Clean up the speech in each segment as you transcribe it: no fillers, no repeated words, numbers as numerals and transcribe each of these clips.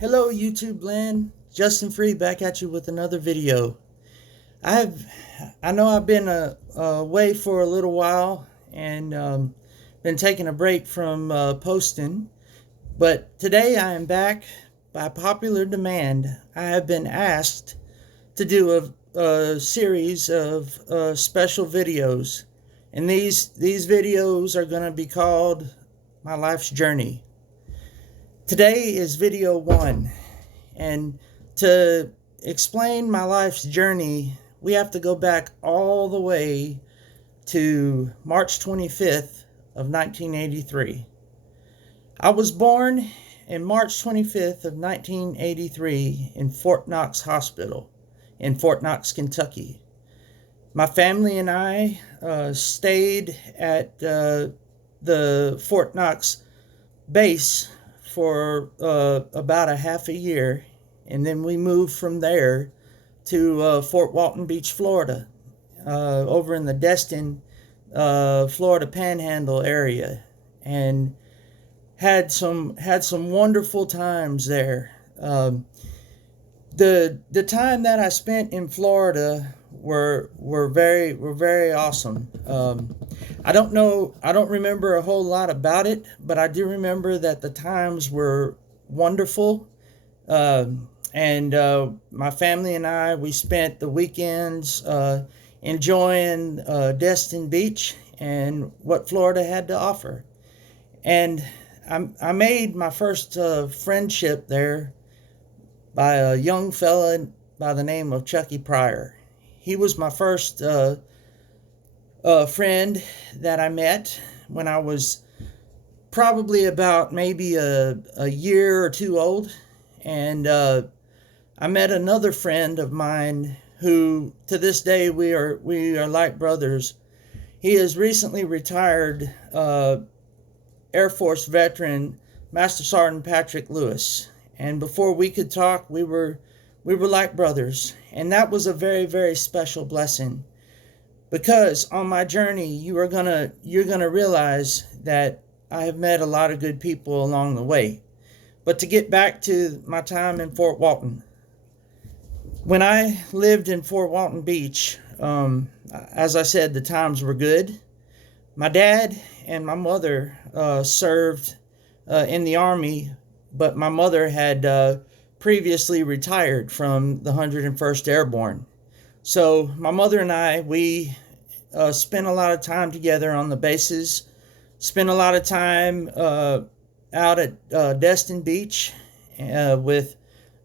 Hello YouTube land, Justin Free back at you with another video. I have, I know I've been away for a little while and been taking a break from posting, but today I am back by popular demand. I have been asked to do a series of special videos, and these videos are going to be called My Life's Journey. Today is video 1. And to explain my life's journey, we have to go back all the way to March 25th of 1983. I was born in March 25th of 1983 in Fort Knox Hospital in Fort Knox, Kentucky. My family and I stayed at the Fort Knox base for about a half a year, and then we moved from there to Fort Walton Beach, Florida, over in the Destin, Florida Panhandle area, and had some wonderful times there. The time that I spent in Florida were very awesome. I don't remember a whole lot about it, but I do remember that the times were wonderful. And my family and we spent the weekends enjoying Destin Beach and what Florida had to offer. And I made my first friendship there by a young fella by the name of Chucky Pryor. He was my first friend that I met when I was probably about maybe a year or two old. And I met another friend of mine who, to this day, we are like brothers. He is recently retired Air Force veteran, Master Sergeant Patrick Lewis. And before we could talk, we were like brothers. And that was a very special blessing, because on my journey, you're gonna realize that I have met a lot of good people along the way. But to get back to my time in Fort Walton, when I lived in Fort Walton Beach, as I said, the times were good. My dad and my mother served in the Army, but my mother had previously retired from the 101st Airborne. So my mother and we spent a lot of time together on the bases, spent a lot of time out at Destin Beach with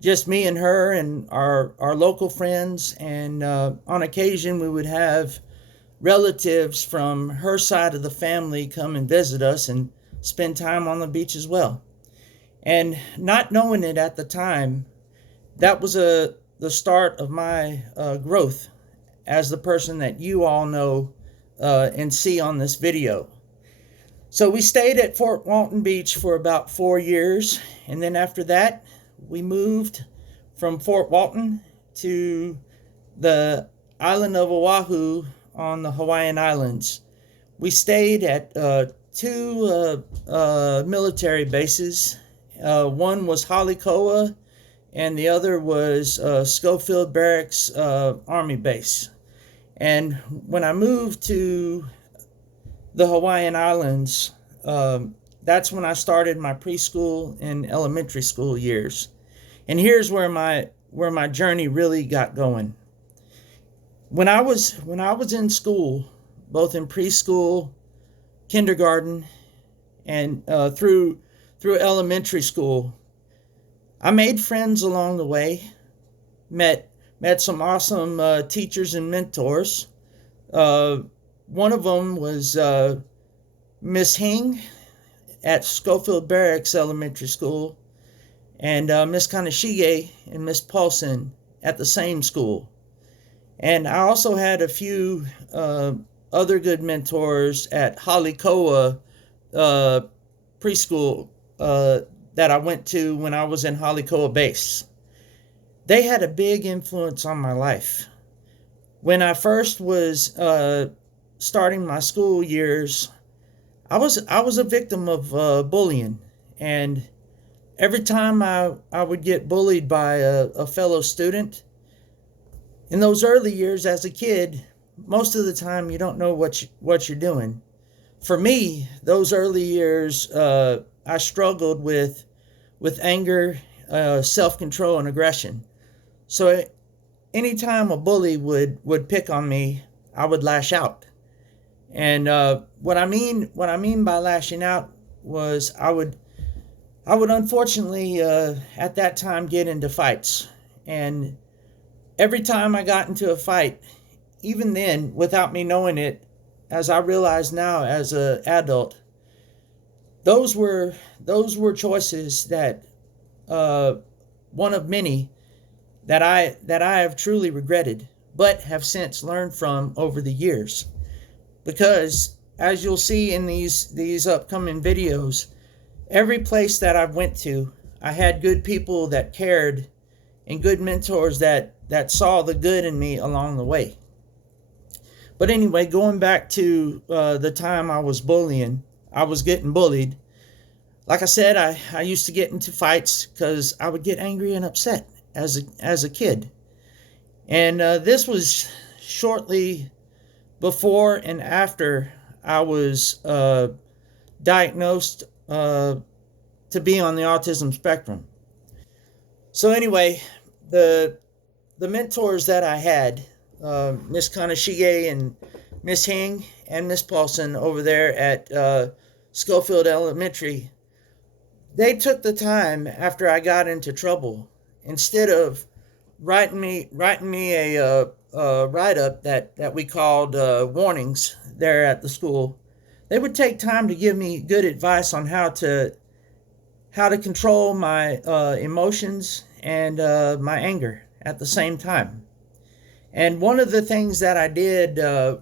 just me and her and our local friends. And on occasion, we would have relatives from her side of the family come and visit us and spend time on the beach as well. And not knowing it at the time, that was the start of my growth as the person that you all know and see on this video. So we stayed at Fort Walton Beach for about 4 years, and then after that, we moved from Fort Walton to the island of Oahu on the Hawaiian Islands. We stayed at two military bases. One was Halikoa, and the other was Schofield Barracks Army Base. And when I moved to the Hawaiian Islands, that's when I started my preschool and elementary school years. And here's where my journey really got going. When I was in school, both in preschool, kindergarten, and through elementary school, I made friends along the way. Met some awesome teachers and mentors. One of them was Miss Hing at Schofield Barracks Elementary School, and Miss Kaneshige and Miss Paulson at the same school. And I also had a few other good mentors at Halikoa preschool that I went to when I was in Halikoa base. They had a big influence on my life. When I first was starting my school years, I was a victim of bullying, and every time I would get bullied by a fellow student, in those early years as a kid, most of the time you don't know what you're doing. For me, those early years, I struggled with anger, self control, and aggression. So anytime a bully would pick on me, I would lash out. And what I mean by lashing out was I would unfortunately at that time get into fights, and every time I got into a fight, even then, without me knowing it, as I realize now as an adult, those were choices that uh, one of many that I have truly regretted, but have since learned from over the years. Because as you'll see in these upcoming videos, every place that I went to, I had good people that cared and good mentors that saw the good in me along the way. But anyway, going back to the time I was getting bullied. Like I said, I used to get into fights because I would get angry and upset as a kid. And this was shortly before and after I was diagnosed to be on the autism spectrum. So anyway, the the mentors that I had, Miss Kanashige and Miss Hing and Miss Paulson over there at Schofield Elementary, they took the time after I got into trouble, instead of writing me a write up that we called warnings there at the school. They would take time to give me good advice on how to control my emotions and my anger at the same time. And one of the things that I did or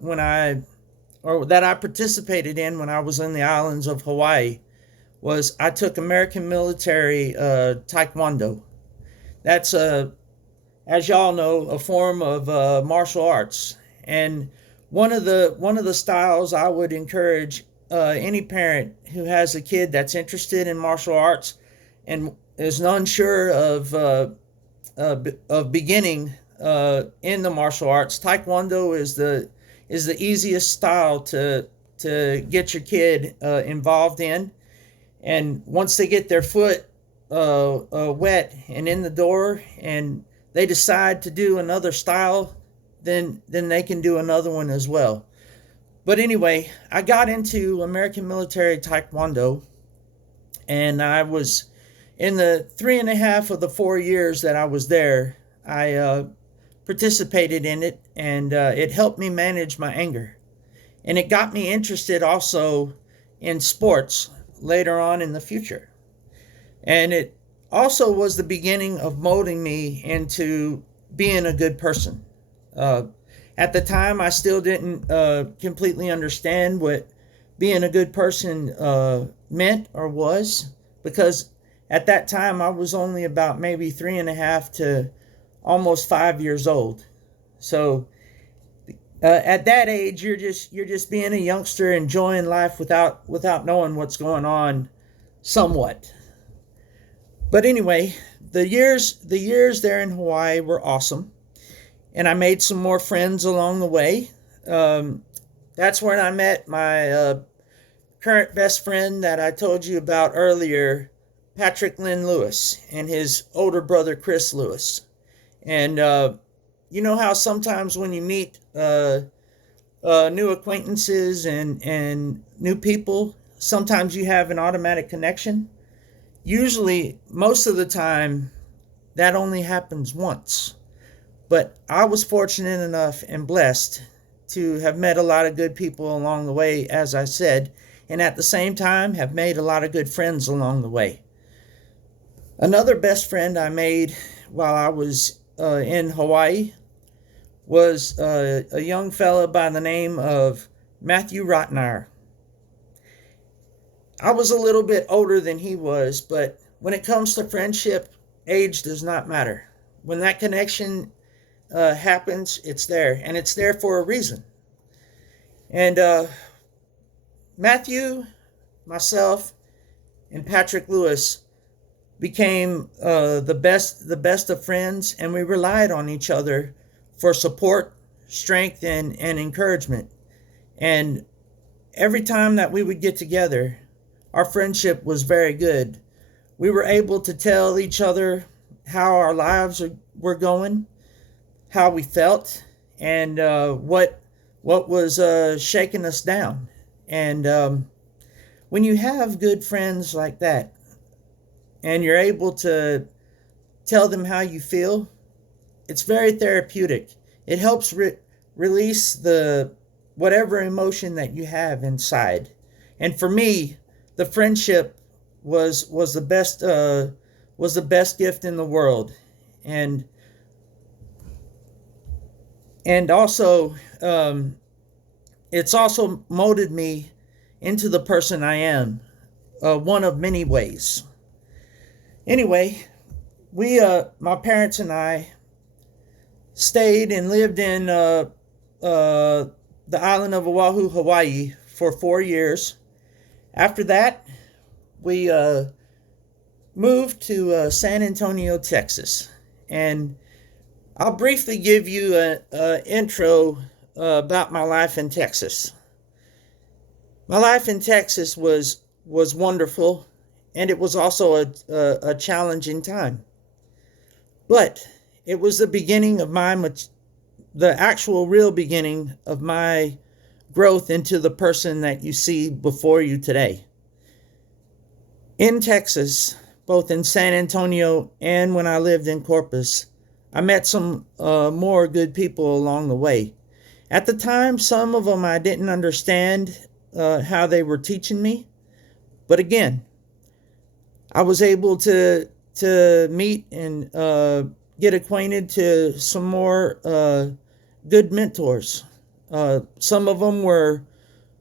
that I participated in when I was in the islands of Hawaii was I took American military Taekwondo. That's as y'all know, a form of martial arts. And one of the styles I would encourage any parent who has a kid that's interested in martial arts and is unsure of beginning in the martial arts. Taekwondo is the easiest style to get your kid involved in. And once they get their foot wet and in the door, and they decide to do another style, then they can do another one as well. But anyway, I got into American military Taekwondo, and I was in the 3.5 of the 4 years that I was there. I participated in it, and it helped me manage my anger, and it got me interested also in sports later on in the future. And it also was the beginning of molding me into being a good person. Uh, at the time, I still didn't completely understand what being a good person meant or was, because at that time I was only about maybe 3.5 to almost 5 years old. So at that age, you're just being a youngster, enjoying life without knowing what's going on, somewhat. But anyway, the years there in Hawaii were awesome, and I made some more friends along the way. Um, that's when I met my current best friend that I told you about earlier, Patrick Lynn Lewis, and his older brother Chris Lewis. And you know how sometimes when you meet new acquaintances and new people, sometimes you have an automatic connection. Usually, most of the time, that only happens once. But I was fortunate enough and blessed to have met a lot of good people along the way, as I said, and at the same time have made a lot of good friends along the way. Another best friend I made while I was in Hawaii was a young fella by the name of Matthew Rottenauer. I was a little bit older than he was, but when it comes to friendship, age does not matter. When that connection happens, it's there, and it's there for a reason. And Matthew, myself, and Patrick Lewis became the best of friends, and we relied on each other for support, strength, and encouragement. And every time that we would get together, our friendship was very good. We were able to tell each other how our lives were going, how we felt, and what was shaking us down. And when you have good friends like that, and you're able to tell them how you feel, it's very therapeutic. It helps release the whatever emotion that you have inside. And for me, the friendship was the best gift in the world. And also it's also molded me into the person I am, one of many ways. Anyway, my parents and I stayed and lived in the island of Oahu, Hawaii for 4 years. After that, we moved to San Antonio, Texas. And I'll briefly give you an intro about my life in Texas. My life in Texas was wonderful, and it was also a challenging time. But it was the beginning of the actual real beginning of my growth into the person that you see before you today. In Texas, both in San Antonio and when I lived in Corpus, I met some more good people along the way. At the time, some of them I didn't understand how they were teaching me. But again, I was able to meet and get acquainted to some more good mentors. Some of them were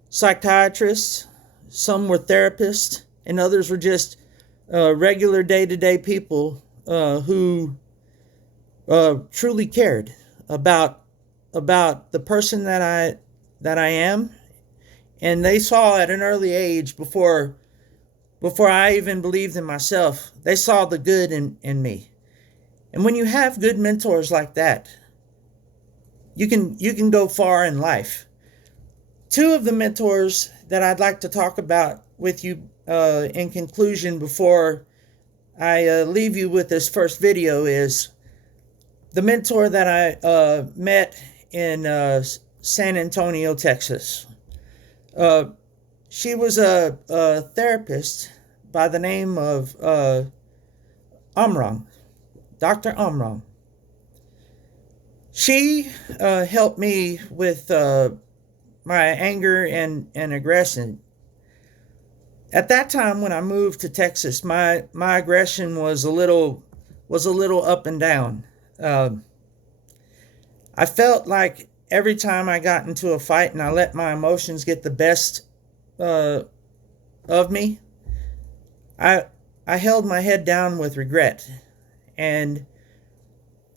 psychiatrists, some were therapists, and others were just regular day-to-day people who truly cared about the person that I am. And they saw at an early age, before I even believed in myself, they saw the good in me. And when you have good mentors like that, you can go far in life. Two of the mentors that I'd like to talk about with you in conclusion before I leave you with this first video is the mentor that I met in San Antonio, Texas. She was a therapist by the name of Amrang, Dr. Amrang. She helped me with my anger and aggression. At that time, when I moved to Texas, my aggression was a little up and down. I felt like every time I got into a fight and I let my emotions get the best of me, I held my head down with regret. And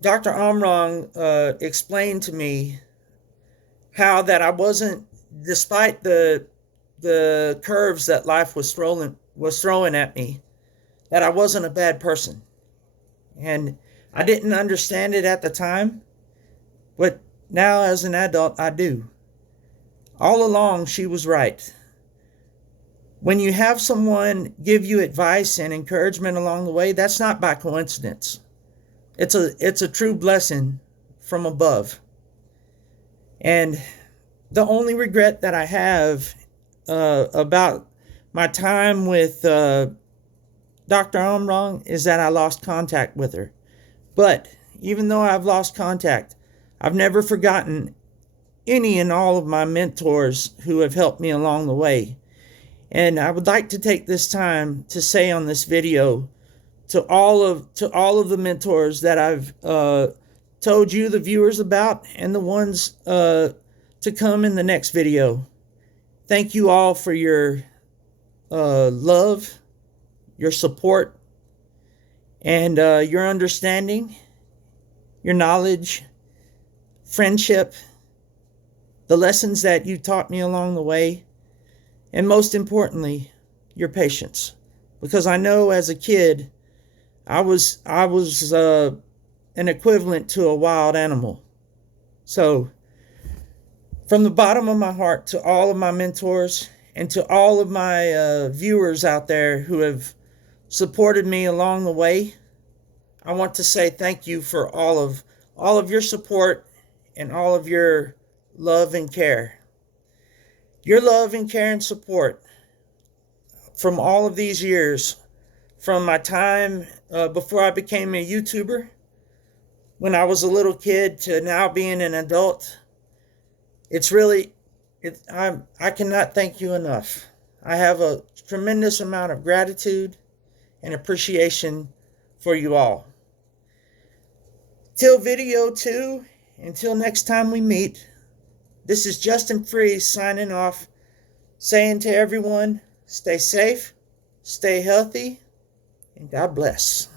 Dr. Amrang explained to me how that I wasn't, despite the curves that life was throwing at me, that I wasn't a bad person. And I didn't understand it at the time, but now as an adult, I do. All along, she was right. When you have someone give you advice and encouragement along the way, that's not by coincidence. It's a true blessing from above. And the only regret that I have about my time with Dr. Amrang is that I lost contact with her. But even though I've lost contact, I've never forgotten any and all of my mentors who have helped me along the way. And I would like to take this time to say on this video to all of the mentors that I've told you, the viewers, about, and the ones to come in the next video. Thank you all for your love, your support, and your understanding, your knowledge, friendship, the lessons that you taught me along the way, and most importantly, your patience. Because I know as a kid, I was an equivalent to a wild animal. So from the bottom of my heart to all of my mentors and to all of my viewers out there who have supported me along the way, I want to say thank you for all of your support and all of your love and care. Your love and care and support from all of these years, from my time before I became a YouTuber, when I was a little kid, to now being an adult, it's really, I cannot thank you enough. I have a tremendous amount of gratitude and appreciation for you all. Till video 2, until next time we meet, this is Justin Freeze signing off, saying to everyone, stay safe, stay healthy, and God bless.